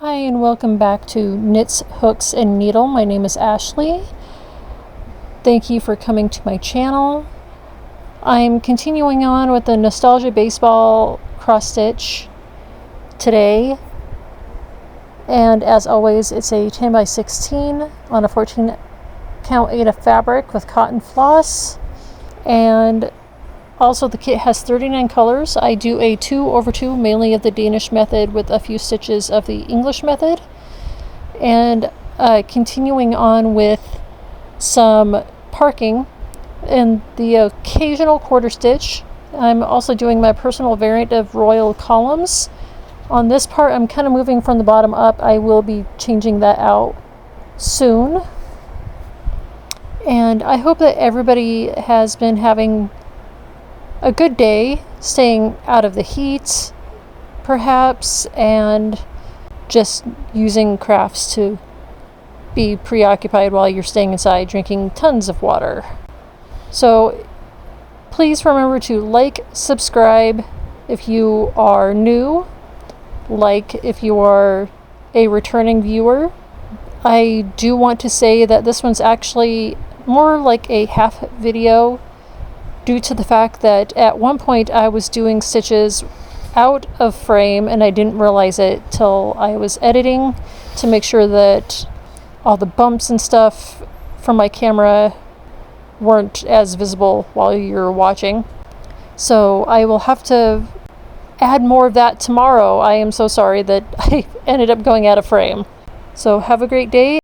Hi and welcome back to Knits, Hooks, and Needle. My name is Ashley. Thank you for coming to my channel. I'm continuing on with the Nostalgia Baseball cross stitch today. And as always, it's a 10 by 16 on a 14 count 8 of fabric with cotton floss. And also the kit has 39 colors. I do a 2/2 mainly of the Danish method with a few stitches of the English method. And continuing on with some parking and the occasional quarter stitch. I'm also doing my personal variant of royal columns. On this part, I'm kind of moving from the bottom up. I will be changing that out soon. And I hope that everybody has been having a good day, staying out of the heat, perhaps, and just using crafts to be preoccupied while you're staying inside, drinking tons of water. So please remember to like, subscribe if you are new, like if you are a returning viewer. I do want to say that this one's actually more like a half video due to the fact that at one point I was doing stitches out of frame and I didn't realize it till I was editing to make sure that all the bumps and stuff from my camera weren't as visible while you're watching. So I will have to add more of that tomorrow. I am so sorry that I ended up going out of frame. So have a great day.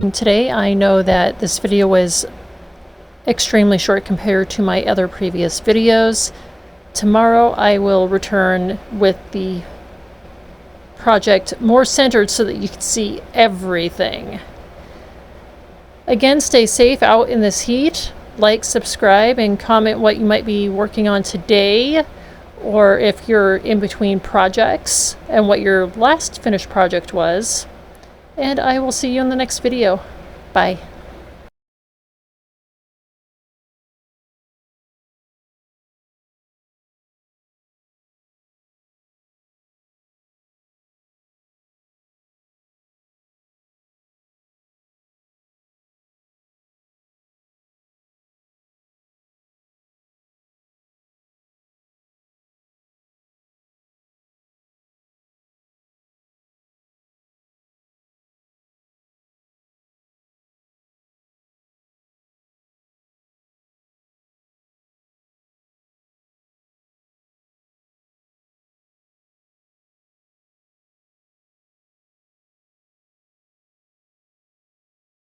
Today I know that this video was extremely short compared to my other previous videos. Tomorrow I will return with the project more centered so that you can see everything. Again, stay safe out in this heat. Like, subscribe, and comment what you might be working on today, or if you're in between projects and what your last finished project was. And I will see you in the next video. Bye.